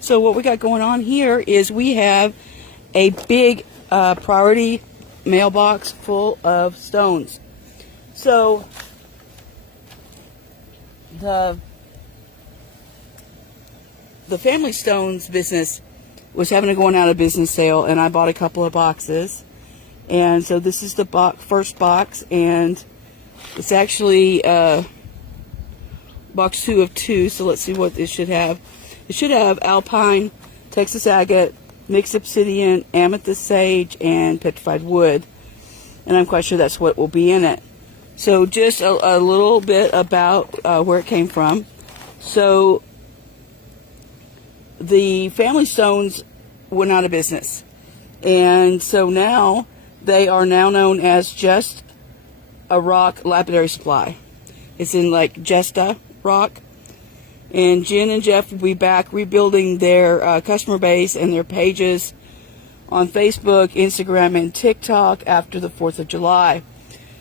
So what we got going on here is we have a big priority mailbox full of stones. So the Family Stones business was having a going out of business sale, and I bought a couple of boxes. And so this is the first box, and it's actually box 2 of 2. So let's see what this should have. It should have alpine, Texas agate, mixed obsidian, amethyst sage, and petrified wood. And I'm quite sure that's what will be in it. So just a little bit about where it came from. So the Family Stones went out of business. And so now they are now known as Justa Rock Lapidary Supply. It's in like Justa Rock. And Jen and Jeff will be back rebuilding their customer base and their pages on Facebook, Instagram, and TikTok after the 4th of July.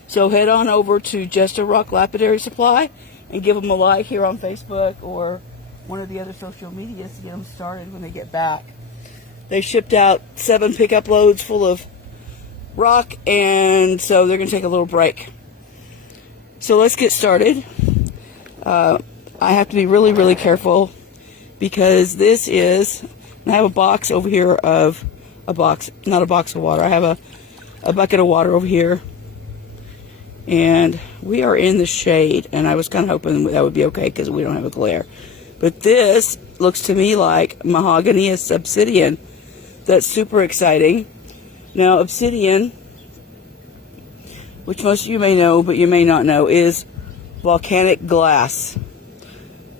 So head on over to Justa Rock Lapidary Supply and give them a like here on Facebook or one of the other social medias to get them started when they get back. They shipped out 7 pickup loads full of rock, and so they're going to take a little break. So let's get started. I have to be really, really careful because this is, and I have a box over here of not a box of water. I have a bucket of water over here, and we are in the shade, and I was kind of hoping that would be okay because we don't have a glare. But this looks to me like mahogany obsidian. That's super exciting. Now, obsidian, which most of you may know, but you may not know, is volcanic glass.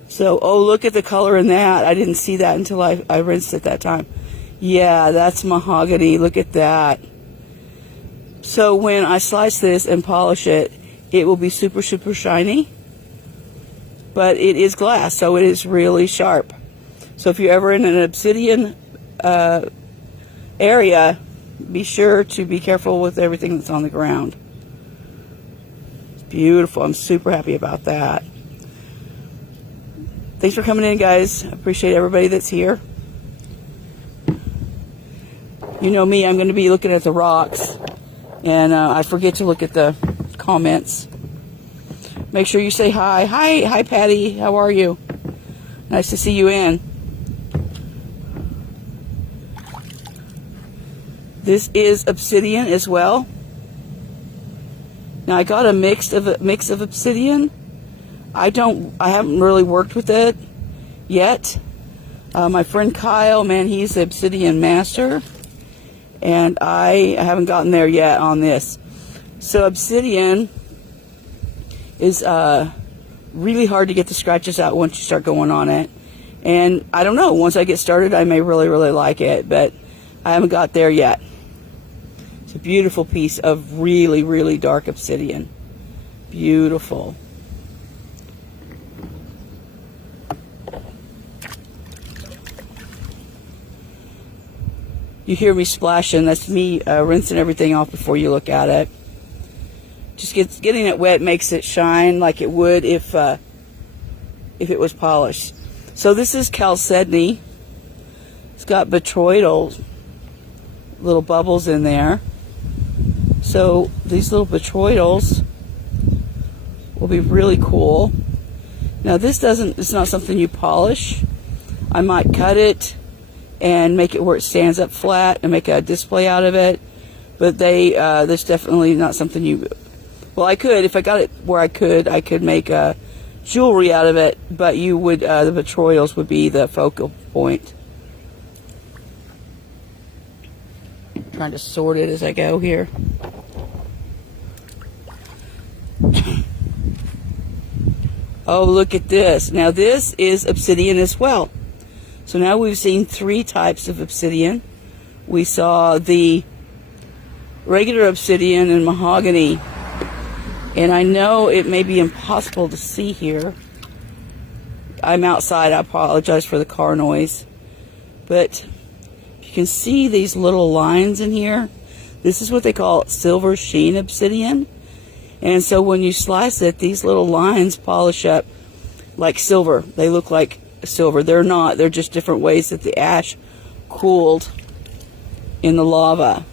So, oh, look at the color in that. I didn't see that until I rinsed it that time. Yeah, that's mahogany. Look at that. So when I slice this and polish it, it will be super, super shiny. But it is glass, so it is really sharp. So if you're ever in an obsidian area, be sure to be careful with everything that's on the ground. It's beautiful. I'm super happy about that. Thanks for coming in, guys. I appreciate everybody that's here. You know me, I'm going to be looking at the rocks, and I forget to look at the comments. Make sure you say hi. Hi, Patty. How are you? Nice to see you in. This is obsidian as well. Now I got a mix of obsidian. I haven't really worked with it yet. My friend Kyle, man, he's the obsidian master, and I haven't gotten there yet on this. So obsidian is really hard to get the scratches out once you start going on it. And I don't know, once I get started, I may really, really like it, but I haven't got there yet. It's a beautiful piece of really, really dark obsidian. Beautiful. You hear me splashing. That's me rinsing everything off before you look at it. Just getting it wet makes it shine like it would if it was polished. So this is chalcedony. It's got botryoidal little bubbles in there. So these little botryoidals will be really cool. Now it's not something you polish. I might cut it and make it where it stands up flat and make a display out of it. But that's definitely not something you, well, I could, if I got it where I could make a jewelry out of it, but you would, the botryoidals would be the focal point. I'm trying to sort it as I go here. Oh, look at this. Now this is obsidian as well. So now we've seen 3 types of obsidian. We saw the regular obsidian and mahogany. And I know it may be impossible to see here. I'm outside. I apologize for the car noise. But you can see these little lines in here. This is what they call silver sheen obsidian. And so when you slice it, these little lines polish up like silver. They look like silver. They're not. They're just different ways that the ash cooled in the lava.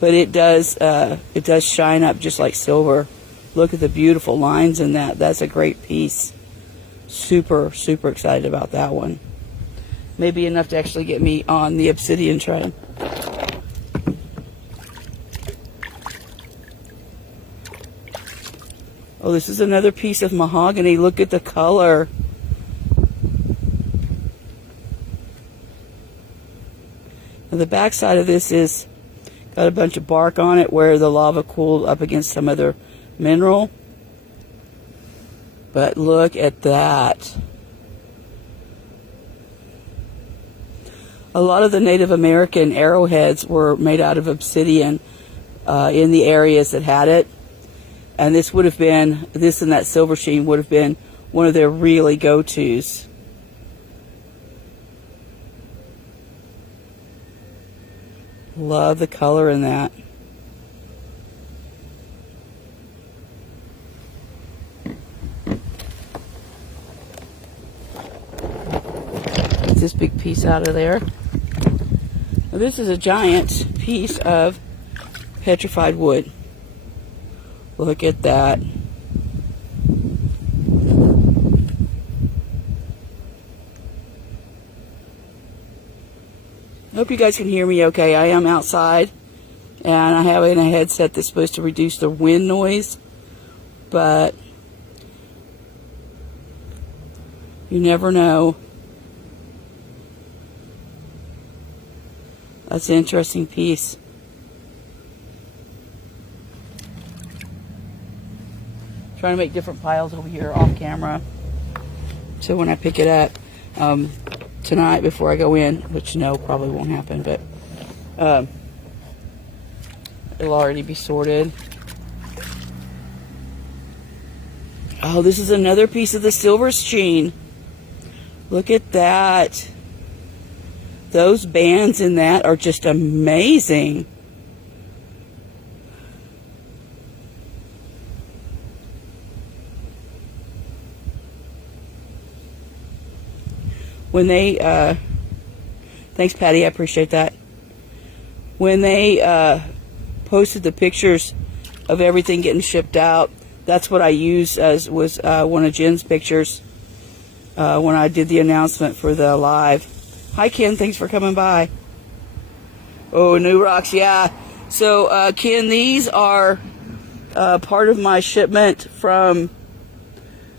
But it does shine up just like silver. Look at the beautiful lines in that. That's a great piece. Super, super excited about that one. Maybe enough to actually get me on the obsidian tray. Oh, this is another piece of mahogany. Look at the color. Now the back side of this is got a bunch of bark on it where the lava cooled up against some other mineral. But look at that. A lot of the Native American arrowheads were made out of obsidian in the areas that had it. And this would have been, this and that silver sheen would have been one of their really go-tos. Love the color in that. Get this big piece out of there. Now this is a giant piece of petrified wood. Look at that. I hope you guys can hear me okay. I am outside and I have in a headset that's supposed to reduce the wind noise, but you never know. That's an interesting piece. Trying to make different piles over here off camera, so when I pick it up tonight before I go in, which no, probably won't happen, but it'll already be sorted. Oh, this is another piece of the silver sheen. Look at that. Those bands in that are just amazing. When they, thanks Patty, I appreciate that. When they posted the pictures of everything getting shipped out, that's what I used as was one of Jen's pictures when I did the announcement for the live. Hi Ken, thanks for coming by. Oh, new rocks, yeah. So Ken, these are part of my shipment from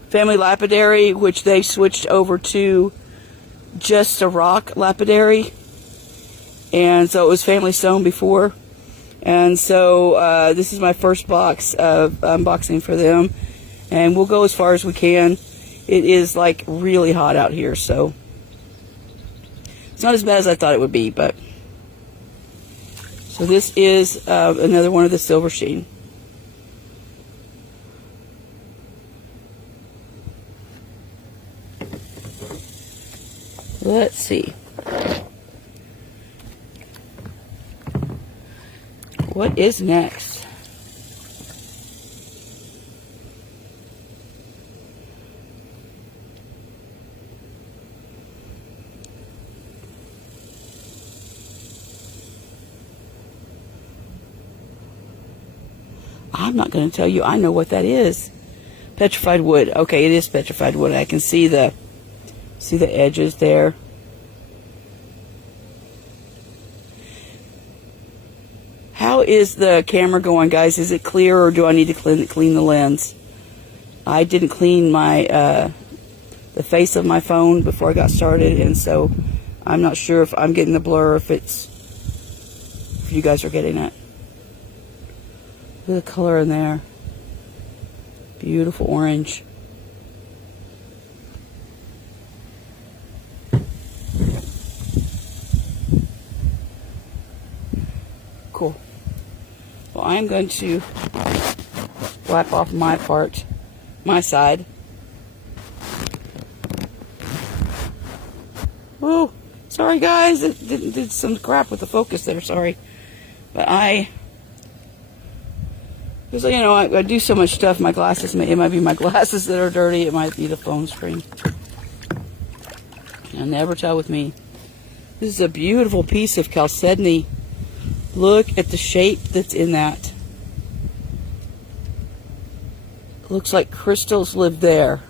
Family Lapidary, which they switched over to Justa Rock Lapidary, and so it was Family Stone before, and so this is my first box of unboxing for them, and we'll go as far as we can. It is like really hot out here, so it's not as bad as I thought it would be. But so this is another one of the silver sheen. Let's see. What is next? I'm not going to tell you. I know what that is. Petrified wood. Okay, it is petrified wood. I can see the edges there. How is the camera going, guys? Is it clear, or do I need to clean the lens? I didn't clean my the face of my phone before I got started, and so I'm not sure if I'm getting the blur, if you guys are getting it. Look at the color in there. Beautiful orange. Cool. Well, I'm going to wipe off my part, my side. Whoa, sorry guys, it did some crap with the focus there, sorry. But because you know, I do so much stuff, my glasses, it might be my glasses that are dirty, it might be the phone screen. I'll never tell with me. This is a beautiful piece of chalcedony. Look at the shape that's in that. It looks like crystals live there.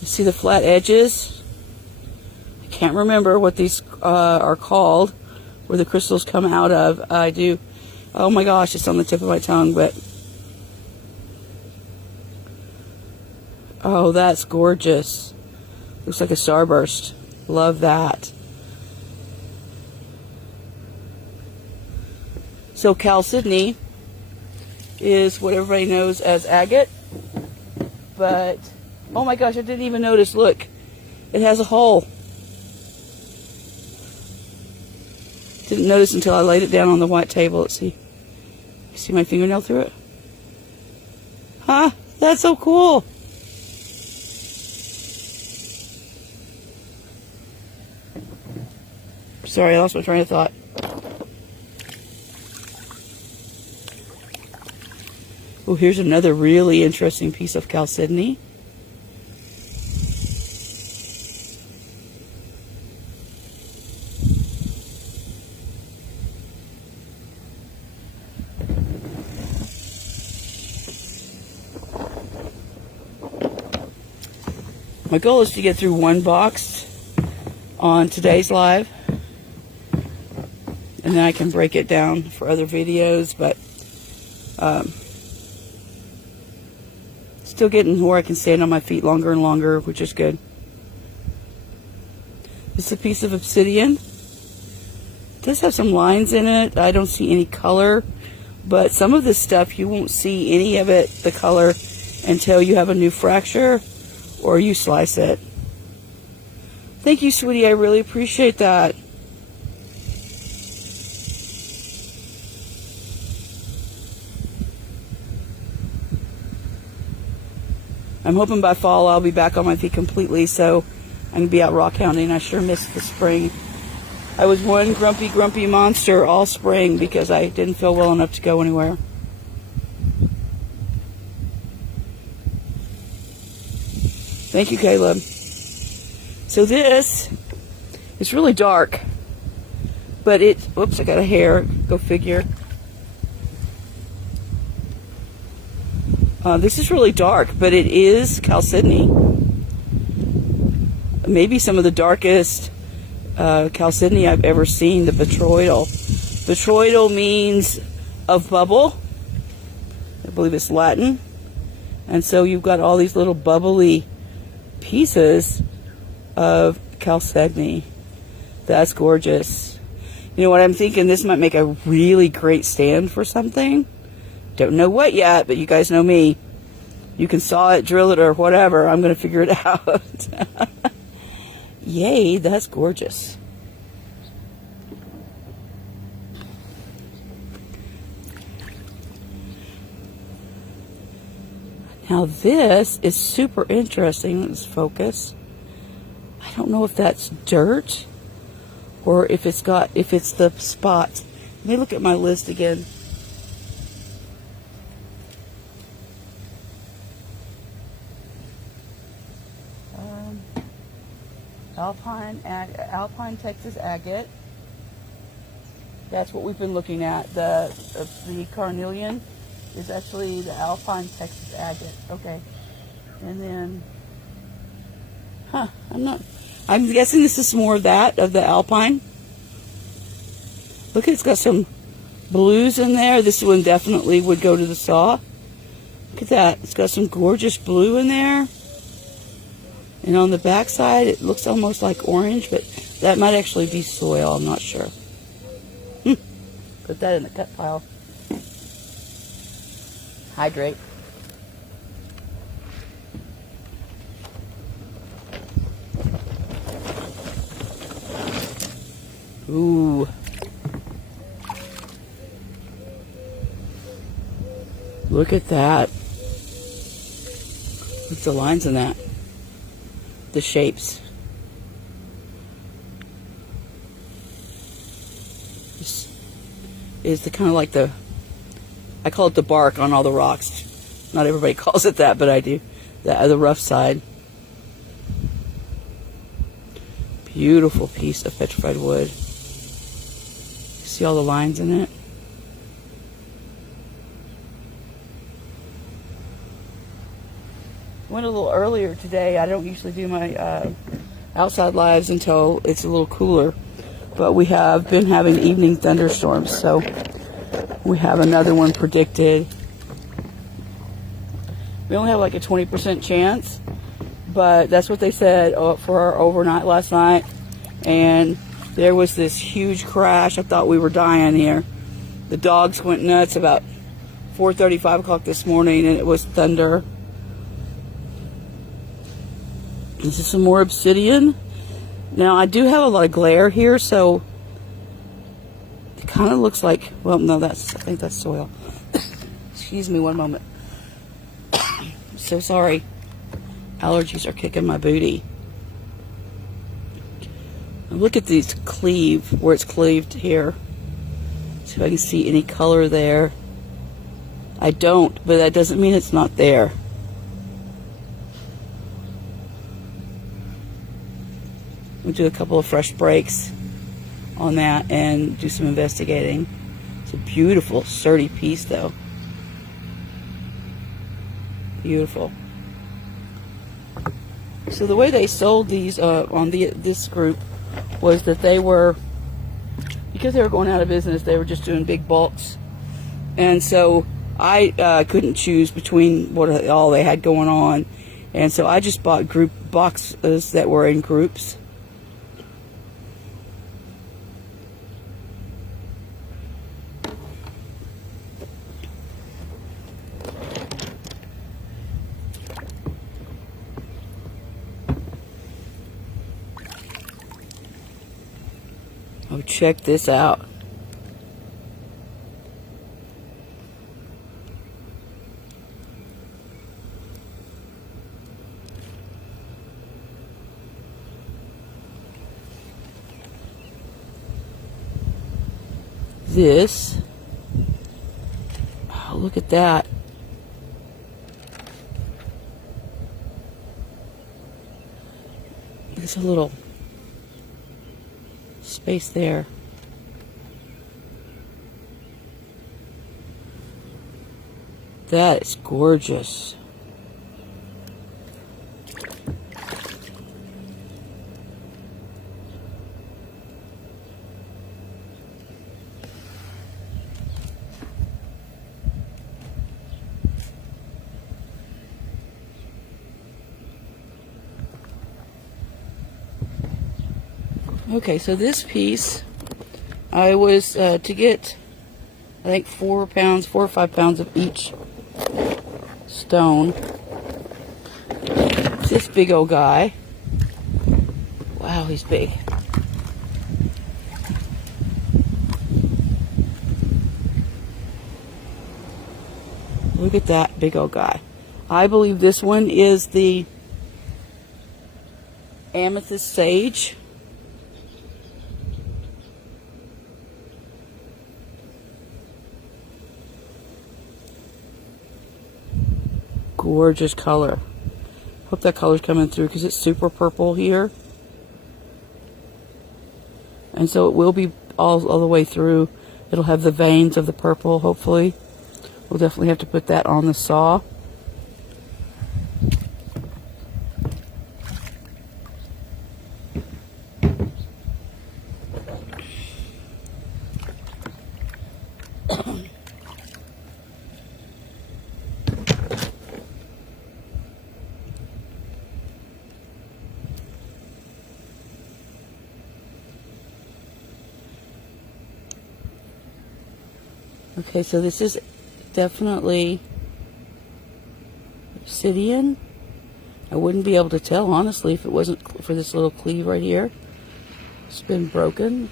You see the flat edges? I can't remember what these are called, where the crystals come out of. I do. Oh my gosh, it's on the tip of my tongue, but oh, that's gorgeous. Looks like a starburst. Love that. So chalcedony is what everybody knows as agate, but oh my gosh, I didn't even notice. Look, it has a hole. Didn't notice until I laid it down on the white table. Let's see. You see my fingernail through it? Huh? That's so cool. Sorry, I lost my train of thought. Oh, here's another really interesting piece of chalcedony. My goal is to get through one box on today's live, and then I can break it down for other videos, but still getting where I can stand on my feet longer and longer, which is good. This is a piece of obsidian. It does have some lines in it. I don't see any color, but some of this stuff you won't see any of it, the color, until you have a new fracture or you slice it. Thank you, sweetie. I really appreciate that. I'm hoping by fall I'll be back on my feet completely, so I can be out rock hounding. I sure missed the spring. I was one grumpy monster all spring because I didn't feel well enough to go anywhere. Thank you, Caleb. So this is really dark, but it, whoops, I got a hair, go figure. This is really dark, but it is chalcedony. Maybe some of the darkest chalcedony I've ever seen, the botryoidal. Botryoidal means of bubble. I believe it's Latin. And so you've got all these little bubbly pieces of chalcedony. That's gorgeous. You know what I'm thinking? This might make a really great stand for something. Don't know what yet, but you guys know me. You can saw it, drill it, or whatever. I'm going to figure it out. Yay, that's gorgeous. Now this is super interesting. Let's focus. I don't know if that's dirt or if it's the spots. Let me look at my list again. Alpine Texas agate. That's what we've been looking at. The carnelian is actually the Alpine Texas agate. Okay. And then, I'm guessing this is more of that, of the Alpine. Look, it's got some blues in there. This one definitely would go to the saw. Look at that. It's got some gorgeous blue in there. And on the back side, it looks almost like orange, but that might actually be soil. I'm not sure. Put that in the cut pile. Hydrate. Ooh. Look at that. What's the lines in that? The shapes. This is the kind of like the, I call it the bark on all the rocks. Not everybody calls it that, but I do. The rough side. Beautiful piece of petrified wood. See all the lines in it? Went a little earlier today. I don't usually do my outside lives until it's a little cooler, but we have been having evening thunderstorms, so we have another one predicted. We only have like a 20% chance, but that's what they said for our overnight last night. And there was this huge crash. I thought we were dying here. The dogs went nuts about 4:30, 5 o'clock this morning, and it was thunder. This is some more obsidian. Now, I do have a lot of glare here, so it kind of looks like, well, no, I think that's soil. Excuse me one moment. I'm so sorry. Allergies are kicking my booty. Look at these where it's cleaved here. See if I can see any color there. I don't, but that doesn't mean it's not there. We'll do a couple of fresh breaks on that and do some investigating. It's a beautiful, sturdy piece, though. Beautiful. So the way they sold these on this group was that because they were going out of business, they were just doing big bulks. And so I couldn't choose between what all they had going on. And so I just bought group boxes that were in groups. Oh, check this out. This, oh, look at that. There's a little space there. That is gorgeous. Okay, so this piece, I was to get, I think 4 or 5 pounds of each stone. This big old guy. Wow, he's big. Look at that big old guy. I believe this one is the amethyst sage. Gorgeous color. Hope that color's coming through because it's super purple here. And so it will be all the way through. It'll have the veins of the purple, hopefully. We'll definitely have to put that on the saw. Okay, so this is definitely obsidian. I wouldn't be able to tell, honestly, if it wasn't for this little cleave right here. It's been broken.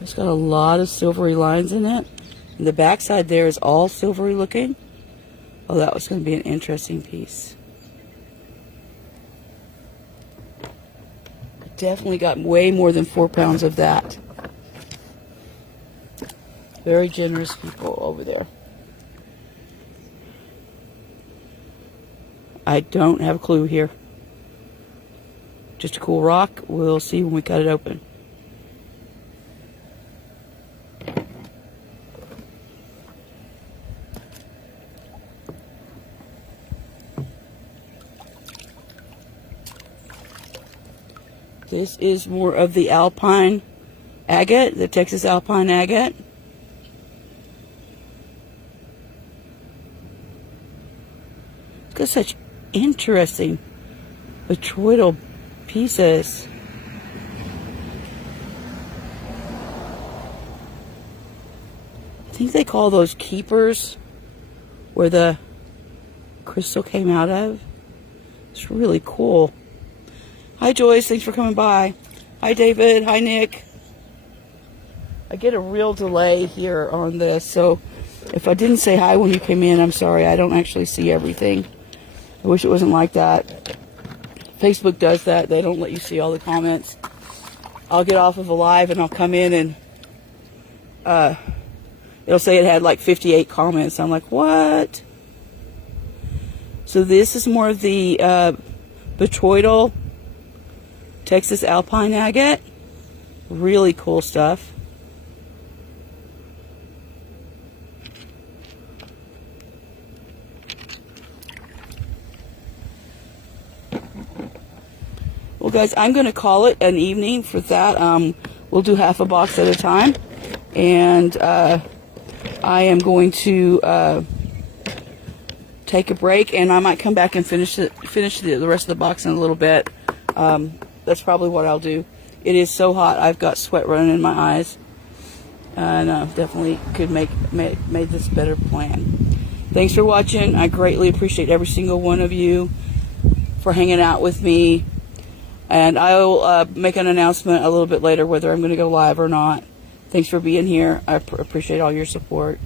It's got a lot of silvery lines in it. And the backside there is all silvery looking. Oh, that was going to be an interesting piece. Definitely got way more than 4 pounds of that. Very generous people over there. I don't have a clue here. Just a cool rock. We'll see when we cut it open. This is more of the alpine agate, the Texas alpine agate. It's got such interesting botryoidal pieces. I think they call those keepers, where the crystal came out of. It's really cool. Hi Joyce, thanks for coming by. Hi David, hi Nick. I get a real delay here on this, so if I didn't say hi when you came in, I'm sorry. I don't actually see everything. I wish it wasn't like that. Facebook does that. They don't let you see all the comments. I'll get off of a live and I'll come in and it'll say it had like 58 comments. I'm like, what? So this is more of the botryoidal Texas alpine agate. Really cool stuff. Well guys, I'm going to call it an evening for that. We'll do half a box at a time. And I am going to take a break, and I might come back and finish the rest of the box in a little bit. That's probably what I'll do. It is so hot, I've got sweat running in my eyes, and definitely could make this better plan. Thanks for watching. I greatly appreciate every single one of you for hanging out with me, and I will make an announcement a little bit later whether I'm going to go live or not. Thanks for being here. I appreciate all your support.